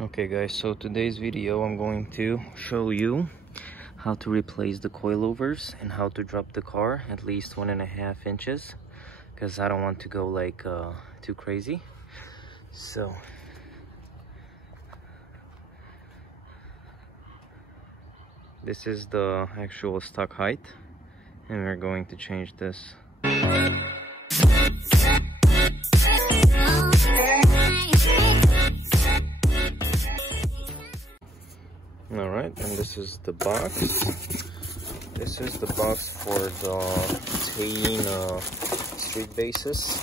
Okay guys, so today's video I'm going to show you how to replace the coilovers and how to drop the car at least 1.5 inches, because I don't want to go like too crazy. So this is the actual stock height and we're going to change this. All right, and this is the box. This is the box for the Tein street bases.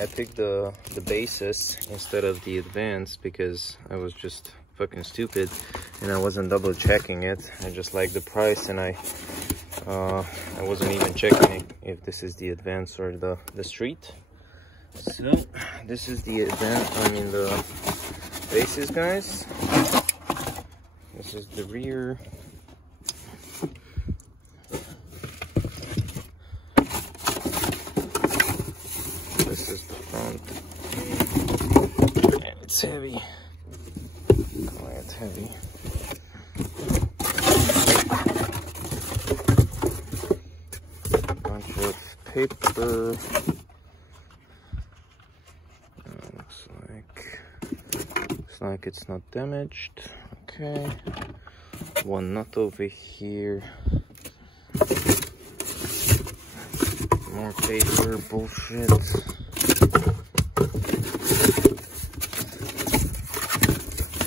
I picked the bases instead of the advanced because I was just fucking stupid and I wasn't double checking it. I just liked the price and I wasn't even checking if this is the advanced or the street. So this is the the bases, guys. This is the rear. This is the front. And it's heavy. Oh, it's heavy. Bunch of paper. Looks like it's not damaged. Okay, one nut over here, more paper, bullshit.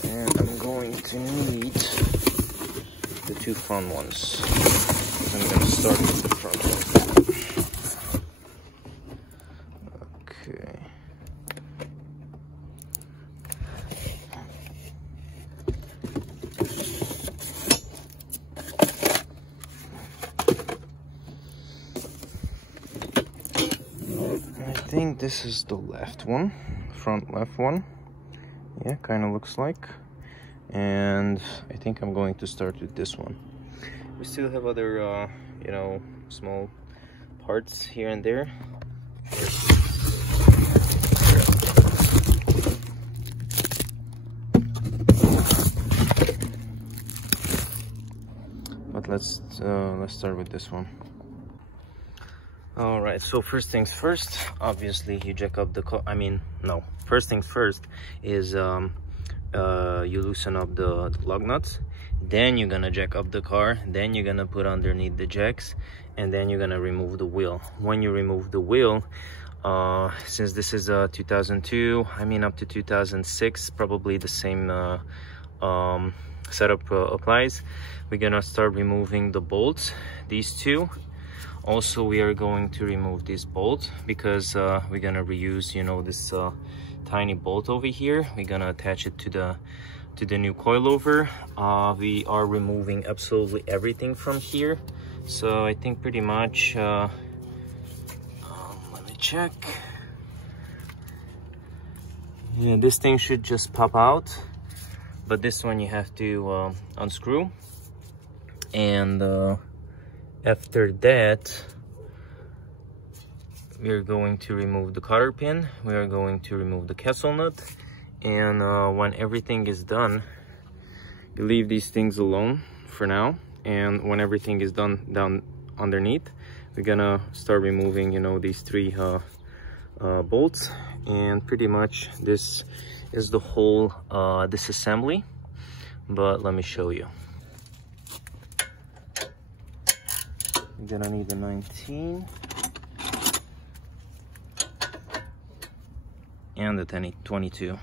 And I'm going to need the two front ones. I'm going to start with the front one. Okay. I think this is the left one, front left one. Yeah, kind of looks like. And I think I'm going to start with this one. We still have other, you know, small parts here and there. But let's start with this one. All right, so first things first, obviously you jack up the car. First things first is you loosen up the lug nuts, then you're gonna jack up the car, then you're gonna put underneath the jacks, and then you're gonna remove the wheel. When you remove the wheel, since this is a 2002, up to 2006, probably the same setup applies. We're gonna start removing the bolts, these two. Also, we are going to remove this bolt because we're gonna reuse, you know, this tiny bolt over here. We're gonna attach it to the new coilover. We are removing absolutely everything from here. So I think pretty much, let me check. Yeah, this thing should just pop out, but this one you have to unscrew. And after that, we are going to remove the cotter pin, we are going to remove the castle nut, and when everything is done, you leave these things alone for now, and when everything is done down underneath, we're gonna start removing, you know, these three bolts, and pretty much this is the whole disassembly. But let me show you. You're gonna need a 19 and a 22.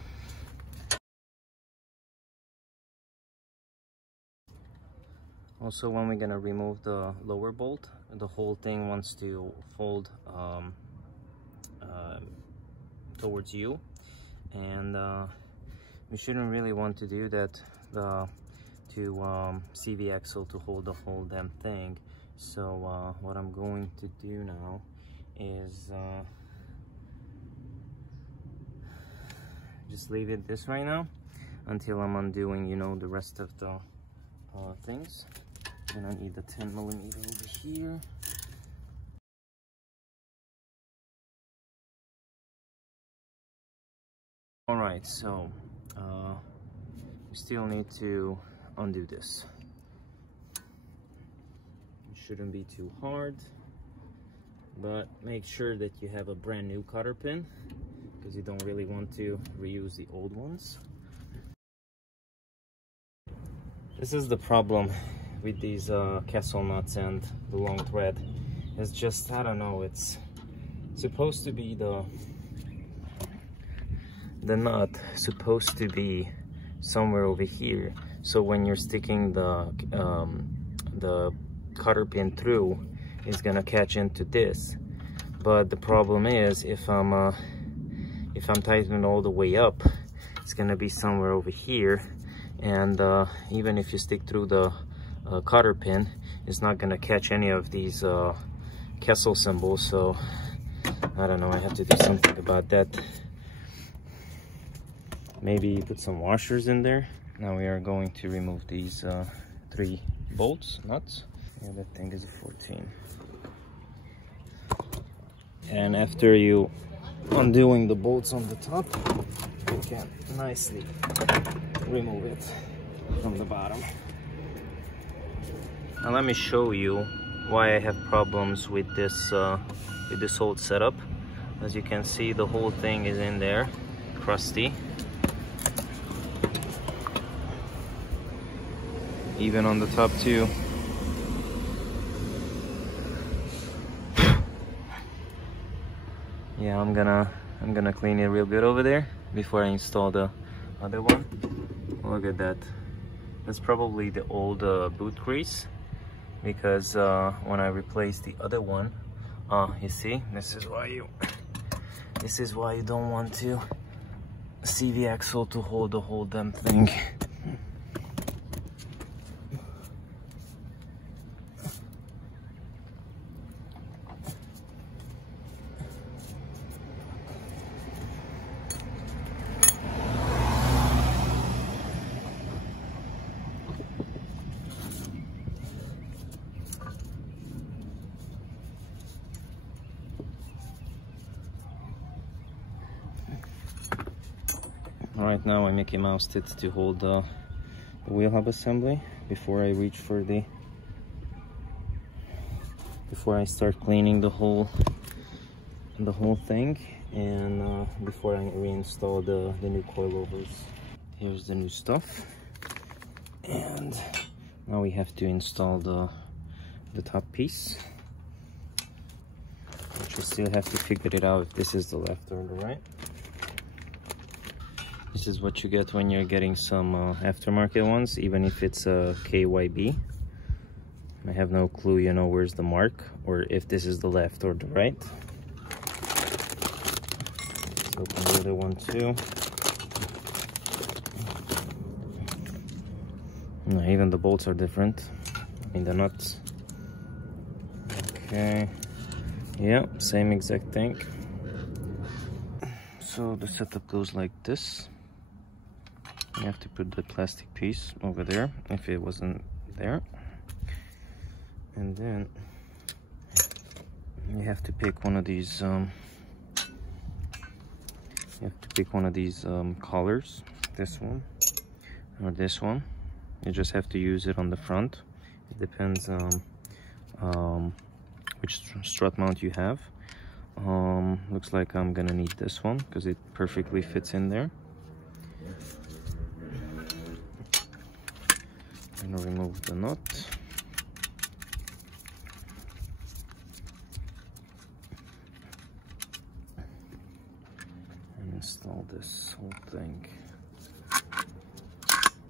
Also, when we're gonna remove the lower bolt, the whole thing wants to fold towards you, and we shouldn't really want to do that to CV axle to hold the whole damn thing. So what I'm going to do now is just leave it this right now until I'm undoing, you know, the rest of the things. And I need the 10mm over here. Alright, so you still need to undo this. It shouldn't be too hard, but make sure that you have a brand new cotter pin, because you don't really want to reuse the old ones. This is the problem with these castle nuts and the long thread. It's just, I don't know, it's supposed to be the nut supposed to be somewhere over here, so when you're sticking the cotter pin through, it's gonna catch into this. But the problem is, if I'm tightening all the way up, it's gonna be somewhere over here, and even if you stick through the cotter pin, it's not gonna catch any of these Kessel symbols. So I don't know, I have to do something about that. Maybe put some washers in there. Now we are going to remove these 3 bolts, nuts. Yeah, that thing is a 14. And after you undoing the bolts on the top, you can nicely remove it from the bottom. Now let me show you why I have problems with this whole setup. As you can see, the whole thing is in there, crusty. Even on the top too. Yeah, I'm gonna clean it real good over there before I install the other one. Look at that. That's probably the old boot grease, because when I replaced the other one, you see, this is why you don't want to see the axle to hold the whole damn thing. Right now I Mickey Moused it to hold the wheel hub assembly before I reach for before I start cleaning the whole thing, and before I reinstall the new coilovers. Here's the new stuff, and now we have to install the top piece, which we still have to figure it out if this is the left or the right. This is what you get when you're getting some aftermarket ones, even if it's a KYB. I have no clue, you know, where's the mark, or if this is the left or the right. Let's open the other one too. No, even the bolts are different. I mean, the nuts. Okay. Yep, same exact thing. So the setup goes like this. You have to put the plastic piece over there if it wasn't there, and then you have to pick one of these collars, this one or this one. You just have to use it on the front. It depends on which strut mount you have. Looks like I'm gonna need this one because it perfectly fits in there. I'm gonna remove the nut. And install this whole thing.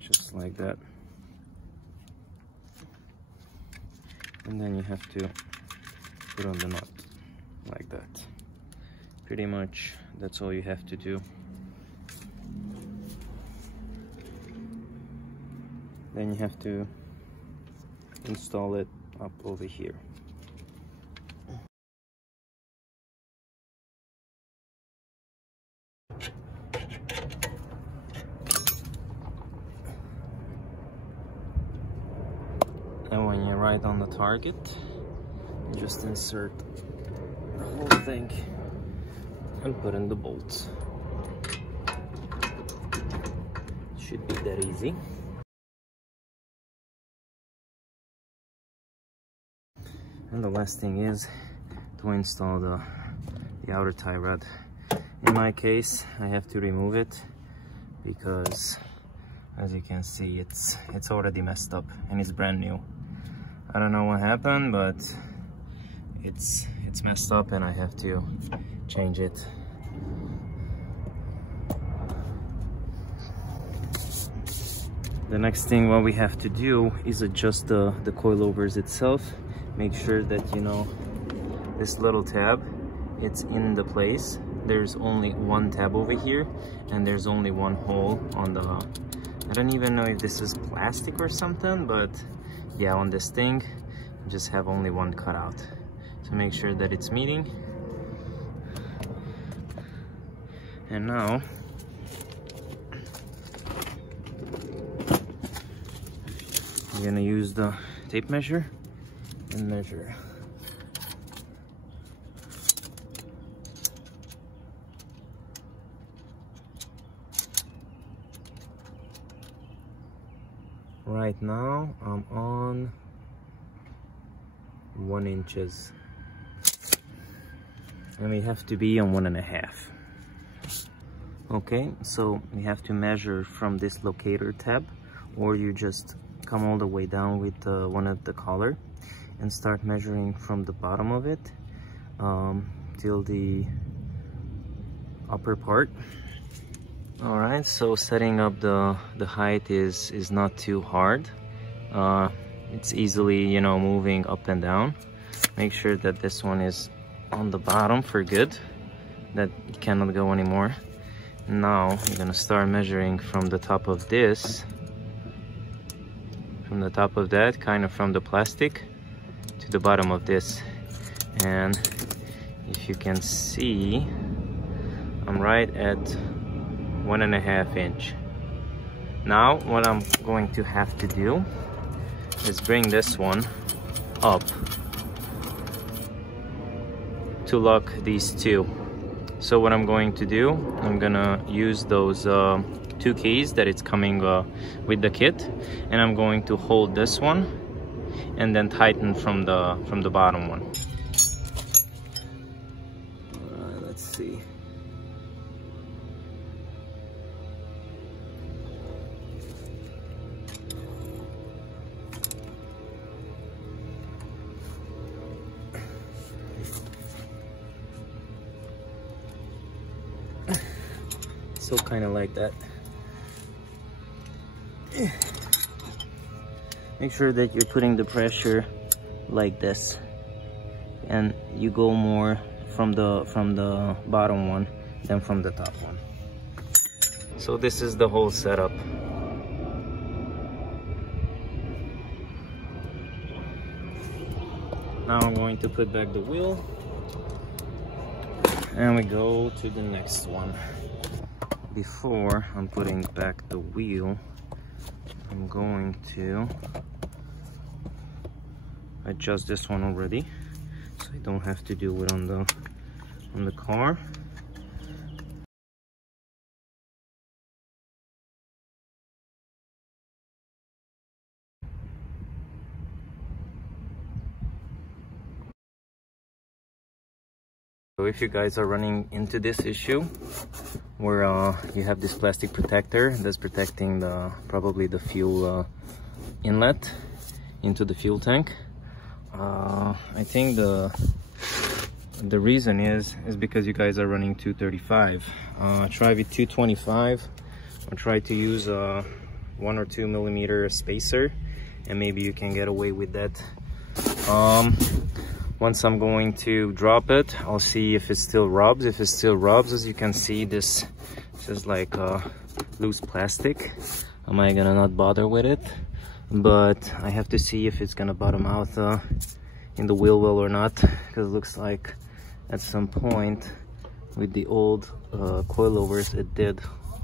Just like that. And then you have to put on the nut like that. Pretty much that's all you have to do. Then you have to install it up over here. And when you're right on the target, you just insert the whole thing and put in the bolts. Should be that easy. And the last thing is to install the outer tie rod. In my case, I have to remove it because, as you can see, it's already messed up and it's brand new. I don't know what happened, but it's messed up and I have to change it. The next thing what we have to do is adjust the coilovers itself. Make sure that, you know, this little tab, it's in the place. There's only one tab over here and there's only one hole on the, I don't even know if this is plastic or something, but yeah, on this thing you just have only one cutout. So make sure that it's meeting. And now I'm gonna use the tape measure and measure. Right now I'm on 1 inch, and we have to be on 1.5. Okay, so we have to measure from this locator tab, or you just come all the way down with one of the collar and start measuring from the bottom of it till the upper part. All right, so setting up the height is not too hard. It's easily, you know, moving up and down. Make sure that this one is on the bottom for good, that it cannot go anymore. Now I'm gonna start measuring from the top of this, from the top of that, kind of from the plastic to the bottom of this. And if you can see, I'm right at 1.5 inch. Now what I'm going to have to do is bring this one up to lock these two. So what I'm going to do, I'm gonna use those 2 keys that it's coming with the kit, and I'm going to hold this one and then tighten from the bottom one. Let's see. So kind of like that. Make sure that you're putting the pressure like this, and you go more from the bottom one than from the top one. So this is the whole setup. Now I'm going to put back the wheel and we go to the next one. Before I'm putting back the wheel, I'm going to adjust this one already, so I don't have to do it on the car. So if you guys are running into this issue where you have this plastic protector that's protecting probably the fuel inlet into the fuel tank, I think the reason is because you guys are running 235. Try with 225, or try to use a 1 or 2 millimeter spacer, and maybe you can get away with that. Once I'm going to drop it, I'll see if it still rubs. If it still rubs, as you can see, this is like loose plastic. Am I gonna not bother with it? But I have to see if it's gonna bottom out in the wheel well or not, because it looks like at some point with the old coilovers it did.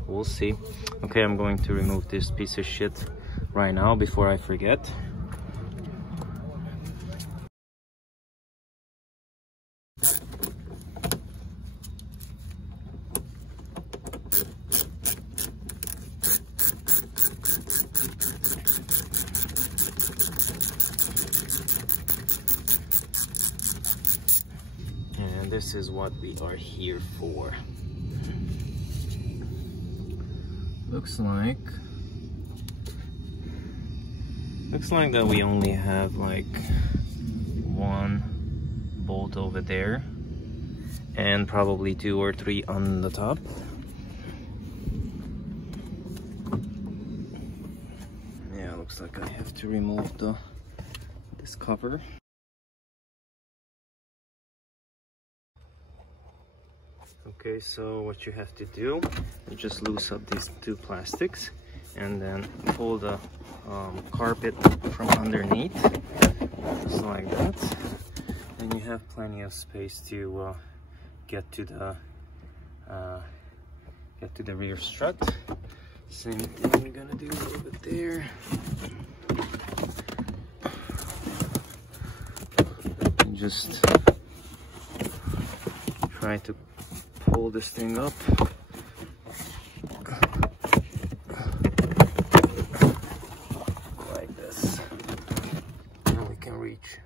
We'll see. Okay, I'm going to remove this piece of shit right now before I forget. and this is what we are here for. Looks like that we only have like one bolt over there and probably 2 or 3 on the top. Yeah, looks like I have to remove this cover. Okay, so what you have to do, you just loose up these 2 plastics and then pull the carpet from underneath, just like that. And you have plenty of space to get to the rear strut. Same thing we're gonna do over there. And just try to pull this thing up. Like this. Now we can reach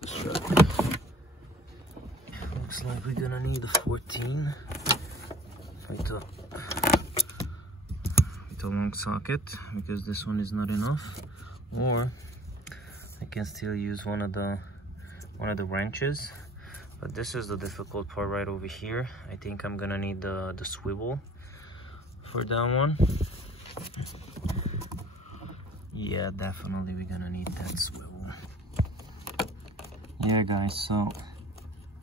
the strut. Looks like we're gonna need a 14 with a long socket, because this one is not enough. Or I can still use one of the wrenches. But this is the difficult part right over here. I think I'm gonna need the swivel for that one. Yeah, definitely we're gonna need that swivel. Yeah guys, so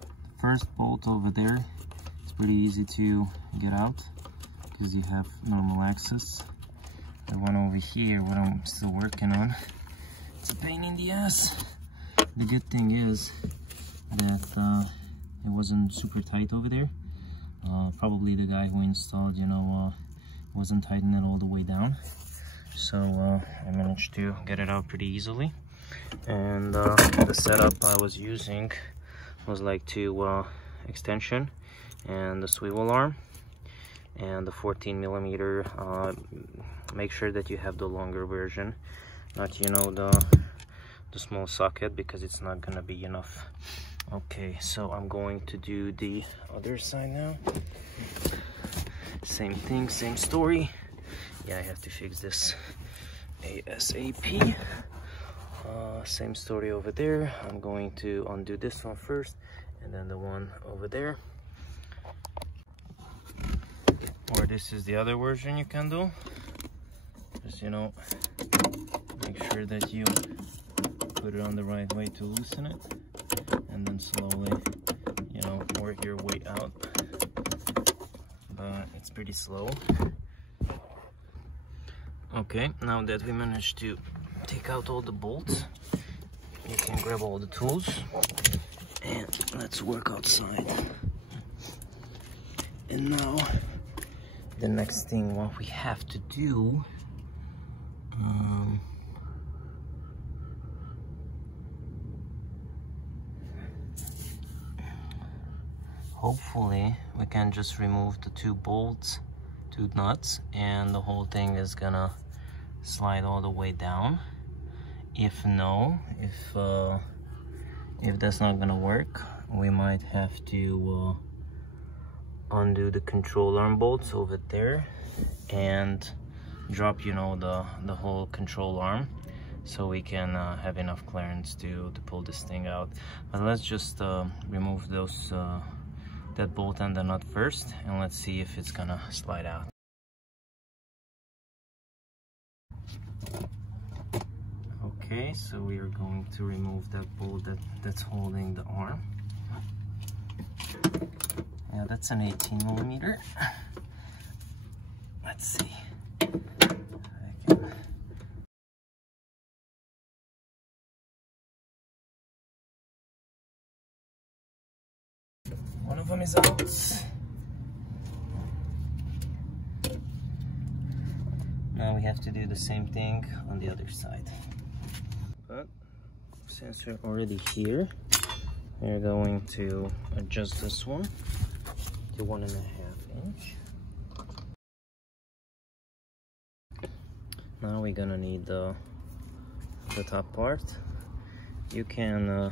the first bolt over there, it's pretty easy to get out because you have normal access. The one over here, what I'm still working on, it's a pain in the ass. The good thing is that it wasn't super tight over there. Probably the guy who installed, wasn't tightening it all the way down. So I managed to get it out pretty easily. And the setup I was using was like 2 extension and the swivel arm and the 14mm. Make sure that you have the longer version, not the small socket, because it's not gonna be enough. Okay, so I'm going to do the other side now. Same thing, same story. Yeah, I have to fix this ASAP. Same story over there. I'm going to undo this one first and then the one over there. Or this is the other version you can do. Just, make sure that you put it on the right way to loosen it. And then slowly, work your way out. But it's pretty slow. Okay, now that we managed to take out all the bolts, you can grab all the tools and let's work outside. And now, the next thing what we have to do, hopefully we can just remove the 2 bolts, 2 nuts, and the whole thing is gonna slide all the way down. If that's not gonna work, we might have to undo the control arm bolts over there and drop the whole control arm, so we can have enough clearance to pull this thing out. But let's just remove those that bolt and the nut first, and let's see if it's gonna slide out. Okay, so we are going to remove that bolt that's holding the arm. Yeah, that's an 18mm. Let's see. One of them is out. Now we have to do the same thing on the other side. But since we're already here, we're going to adjust this one to 1.5 inch. Now we're gonna need the top part. You can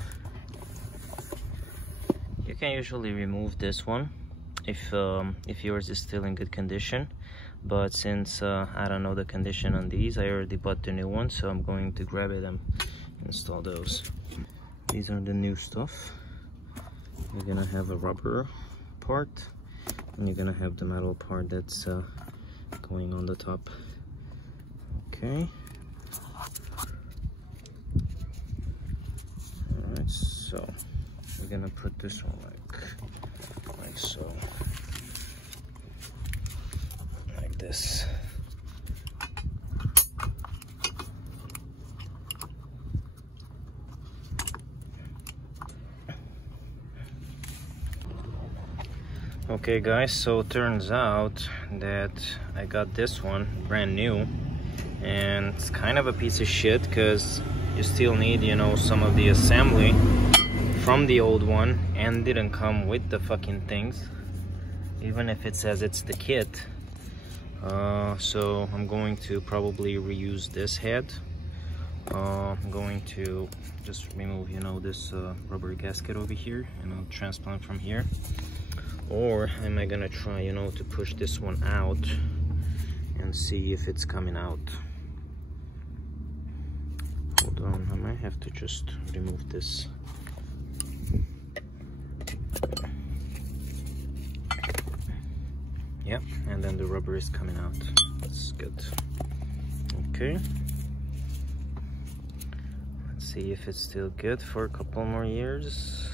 can usually remove this one if yours is still in good condition, but since I don't know the condition on these, I already bought the new one, so I'm going to grab it and install those. These are the new stuff. You're gonna have a rubber part, and you're gonna have the metal part that's going on the top. Okay. Alright, so we're gonna put this one like so. Like this. Okay guys, so it turns out that I got this one brand new, and it's kind of a piece of shit because you still need, you know, some of the assembly from the old one, and didn't come with the fucking things, even if it says it's the kit. So I'm going to probably reuse this head. I'm going to just remove, you know, this rubber gasket over here, and I'll transplant from here. Or am I gonna try, you know, to push this one out and see if it's coming out? Hold on, I might have to just remove this. Yep, and then the rubber is coming out. That's good. Okay. Let's see if it's still good for a couple more years.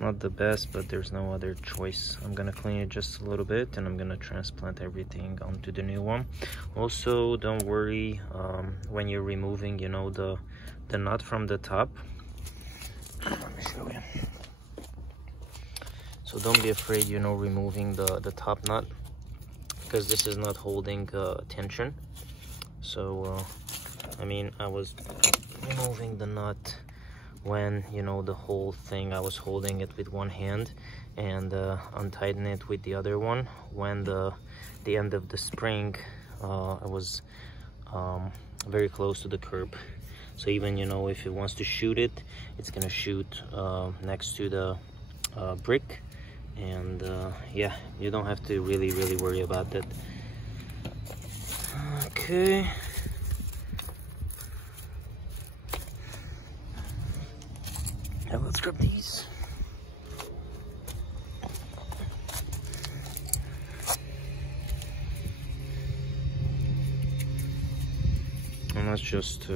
Not the best, but there's no other choice. I'm gonna clean it just a little bit, and I'm gonna transplant everything onto the new one. Also, don't worry when you're removing, you know, the nut from the top. Let me show you. So don't be afraid, you know, removing the top nut, because this is not holding tension. So I mean, I was removing the nut when, you know, the whole thing, I was holding it with one hand and untightening it with the other one. When the end of the spring, I was very close to the curb. So even, you know, if it wants to shoot it, it's gonna shoot next to the brick. And yeah, you don't have to really worry about that. Okay. Now let's grab these. And let's just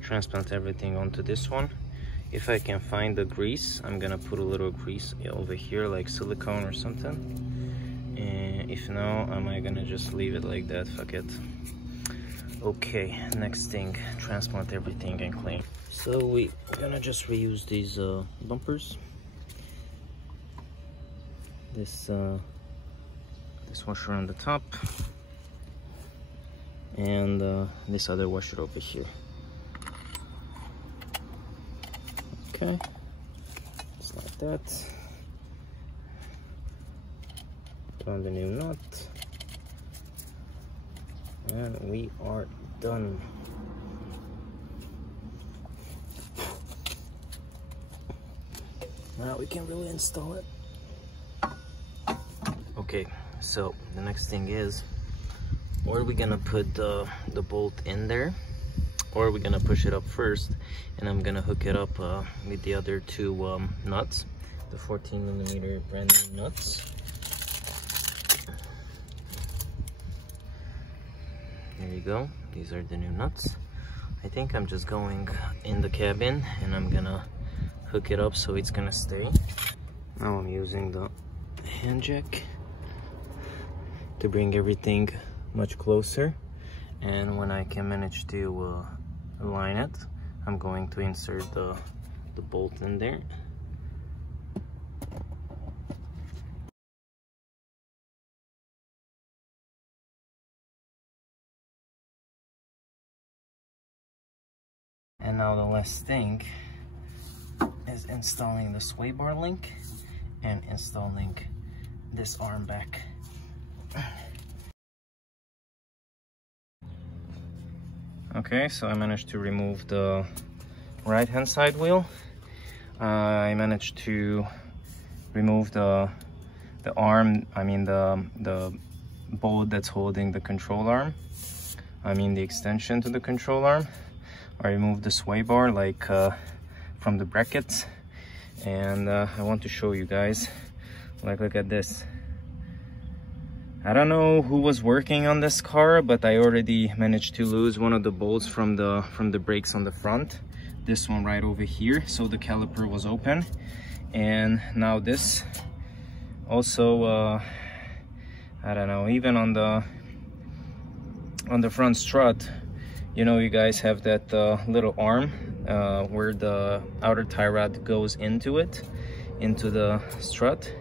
transplant everything onto this one. If I can find the grease, I'm gonna put a little grease over here, like silicone or something. And if no, am I gonna just leave it like that? Fuck it. Okay, next thing, transplant everything and clean. So we're gonna just reuse these bumpers. This washer on the top, and this other washer over here. Okay, just like that. Put on the new nut, and we are done. Now we can really install it. Okay, so the next thing is, or we're gonna put the bolt in there, or we're gonna push it up first, and I'm gonna hook it up with the other two nuts, the 14mm brand new nuts. There you go, these are the new nuts. I think I'm just going in the cabin, and I'm gonna hook it up so it's gonna stay. Now I'm using the hand jack to bring everything much closer, and when I can manage to align it, I'm going to insert the bolt in there. And now the last thing is installing the sway bar link and installing this arm back. Okay, so I managed to remove the right hand side wheel, I managed to remove the arm, I mean the bolt that's holding the control arm, I mean the extension to the control arm. I removed the sway bar like from the brackets, and I want to show you guys, like, look at this. I don't know who was working on this car, but I already managed to lose one of the bolts from the brakes on the front, this one right over here, so the caliper was open. And now this also, I don't know, even on the front strut, you know, you guys have that little arm where the outer tie rod goes into the strut.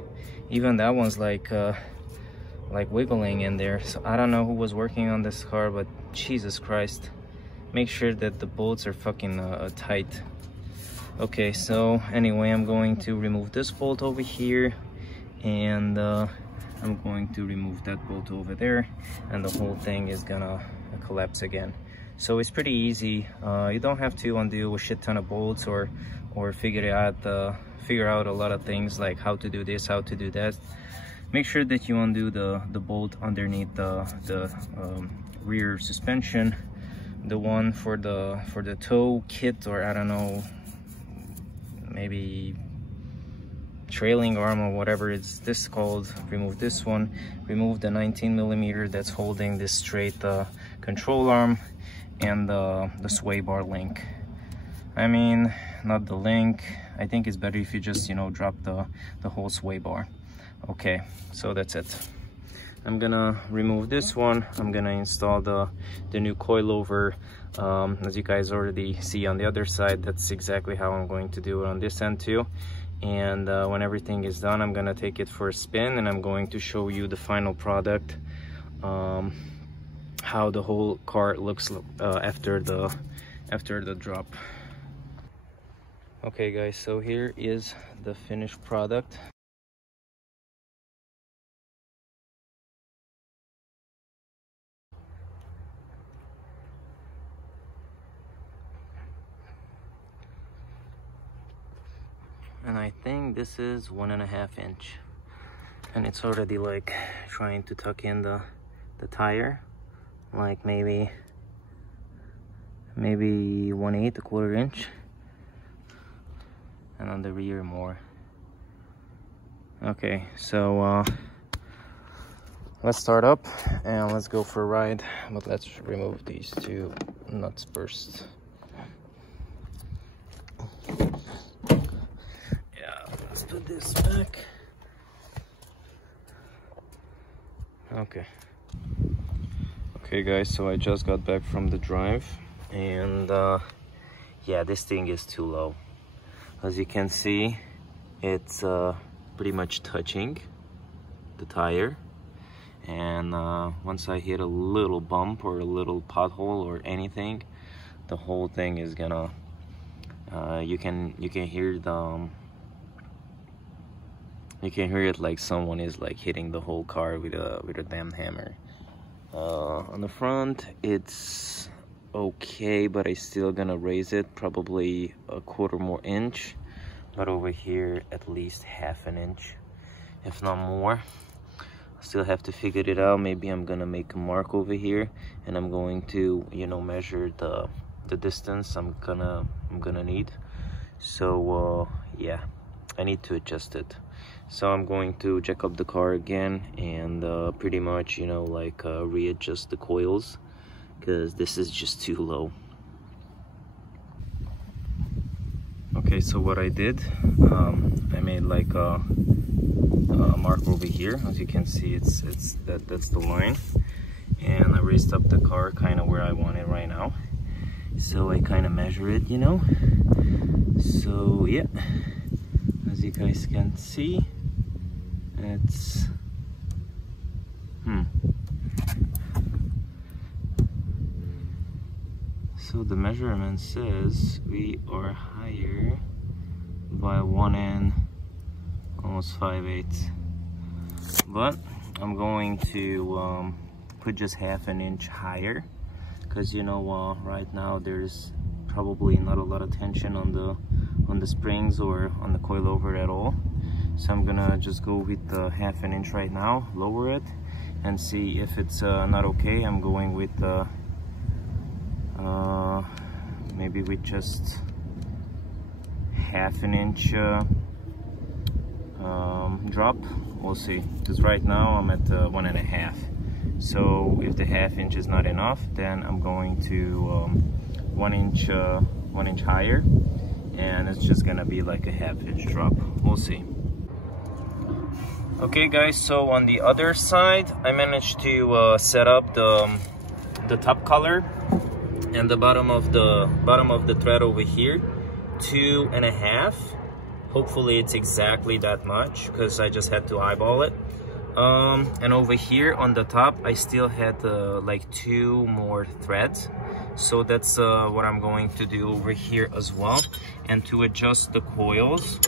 Even that one's like wiggling in there. So I don't know who was working on this car, but Jesus Christ, make sure that the bolts are fucking tight. Okay, so anyway, I'm going to remove this bolt over here, and I'm going to remove that bolt over there, and the whole thing is gonna collapse again. So it's pretty easy. You don't have to undo a shit ton of bolts or figure out a lot of things like how to do this, how to do that. Make sure that you undo the bolt underneath the rear suspension, the one for the tow kit, or I don't know, maybe trailing arm or whatever it's this called. Remove this one, remove the 19mm that's holding this straight control arm, and the sway bar link. I mean, not the link. I think it's better if you just, you know, drop the whole sway bar. Okay, so that's it. I'm gonna remove this one. I'm gonna install the new coilover. As you guys already see on the other side, that's exactly how I'm going to do it on this end too. And when everything is done, I'm gonna take it for a spin, and I'm going to show you the final product, how the whole car looks after the drop. Okay guys, so here is the finished product. And I think this is 1.5 inch, and it's already like trying to tuck in the tire, like maybe 1/8, 1/4 inch, and on the rear more. Okay, so let's start up and let's go for a ride, but let's remove these two nuts first. Put this back. Okay guys, so I just got back from the drive, and yeah, this thing is too low. As you can see, it's pretty much touching the tire, and once I hit a little bump or a little pothole or anything, the whole thing is gonna you can hear you can hear it like someone is like hitting the whole car with a damn hammer. On the front, it's okay, but I still gonna raise it probably 1/4 more inch. But over here, at least 1/2 inch, if not more. I still have to figure it out. Maybe I'm gonna make a mark over here, and I'm going to, you know, measure the distance I'm gonna need. So yeah, I need to adjust it. So I'm going to jack up the car again and pretty much, you know, like readjust the coils, because this is just too low. Okay, so what I did, I made like a mark over here. As you can see, that's the line, and I raised up the car kind of where I want it right now. So I kind of measure it, you know. So yeah, as you guys can see, it's so the measurement says we are higher by 1 almost 5/8, but I'm going to put just 1/2 inch higher, because you know right now there's probably not a lot of tension on the springs or on the coilover at all. So I'm gonna just go with the 1/2 inch right now, lower it, and see if it's not okay. I'm going with maybe with just 1/2 inch drop. We'll see, because right now I'm at 1.5. So if the 1/2 inch is not enough, then I'm going to 1 inch higher, and it's just gonna be like a 1/2 inch drop. We'll see. Okay guys, so on the other side I managed to set up the top color and the bottom of the thread over here 2.5. Hopefully it's exactly that much, because I just had to eyeball it. And over here on the top I still had like 2 more threads, so that's what I'm going to do over here as well. And to adjust the coils,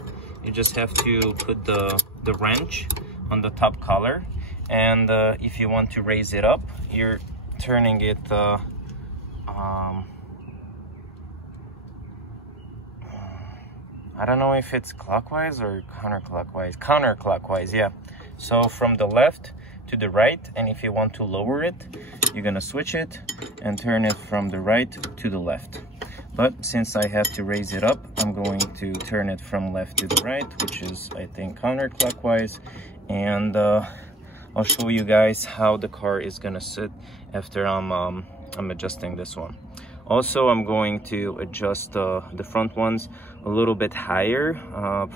you just have to put the wrench on the top collar, and if you want to raise it up, you're turning it I don't know if it's clockwise or counterclockwise. Counterclockwise, yeah. So from the left to the right, and if you want to lower it, you're gonna switch it and turn it from the right to the left. But since I have to raise it up, I'm going to turn it from left to the right, which is, I think, counterclockwise. And I'll show you guys how the car is gonna sit after I'm adjusting this one. Also, I'm going to adjust the front ones a little bit higher,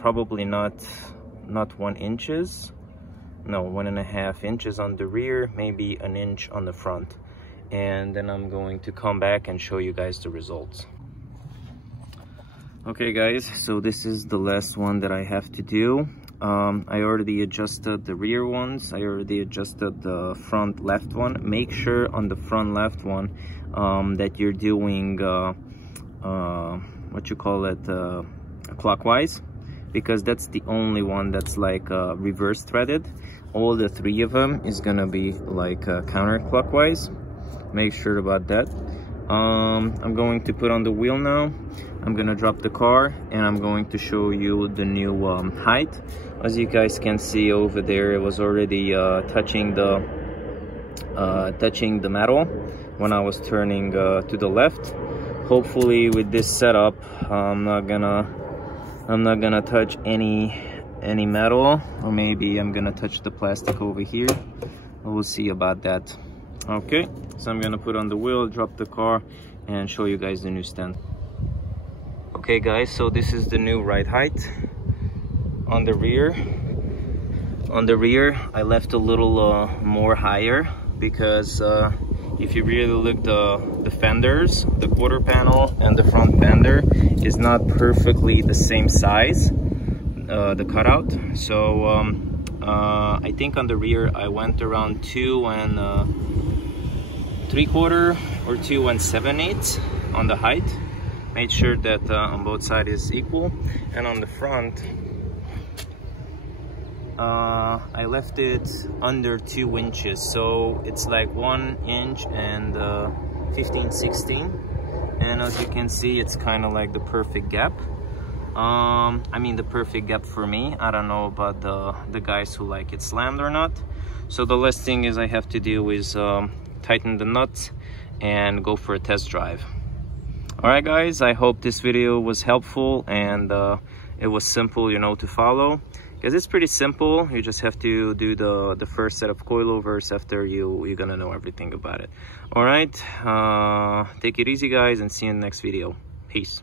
probably not 1 inch. No, 1.5 inches on the rear, maybe 1 inch on the front. And then I'm going to come back and show you guys the results. Okay guys, so this is the last one that I have to do. I already adjusted the rear ones. I already adjusted the front left one. Make sure on the front left one that you're doing what you call it, clockwise, because that's the only one that's like reverse threaded. All the 3 of them is gonna be like counterclockwise. Make sure about that. I'm going to put on the wheel now. I'm gonna drop the car, and I'm going to show you the new height. As you guys can see over there, it was already touching the metal when I was turning to the left. Hopefully with this setup, I'm not gonna touch any metal, or maybe I'm gonna touch the plastic over here. We'll see about that. Okay, so I'm gonna put on the wheel, drop the car, and show you guys the new stand. Okay guys, so this is the new ride height. On the rear, I left a little more higher, because if you really look, the fenders, the quarter panel and the front fender is not perfectly the same size, the cutout. So I think on the rear I went around 2 3/4 or 2 7/8 on the height. Made sure that on both sides is equal. And on the front, I left it under 2 inches, so it's like 1 inch and 15/16. And as you can see, it's kind of like the perfect gap. I mean, the perfect gap for me. I don't know about the guys who like it slammed or not. So the last thing is I have to do is tighten the nuts and go for a test drive. All right guys, I hope this video was helpful, and it was simple, you know, to follow, because it's pretty simple. You just have to do the first set of coilovers. After you're gonna know everything about it. All right, take it easy guys, and see you in the next video. Peace.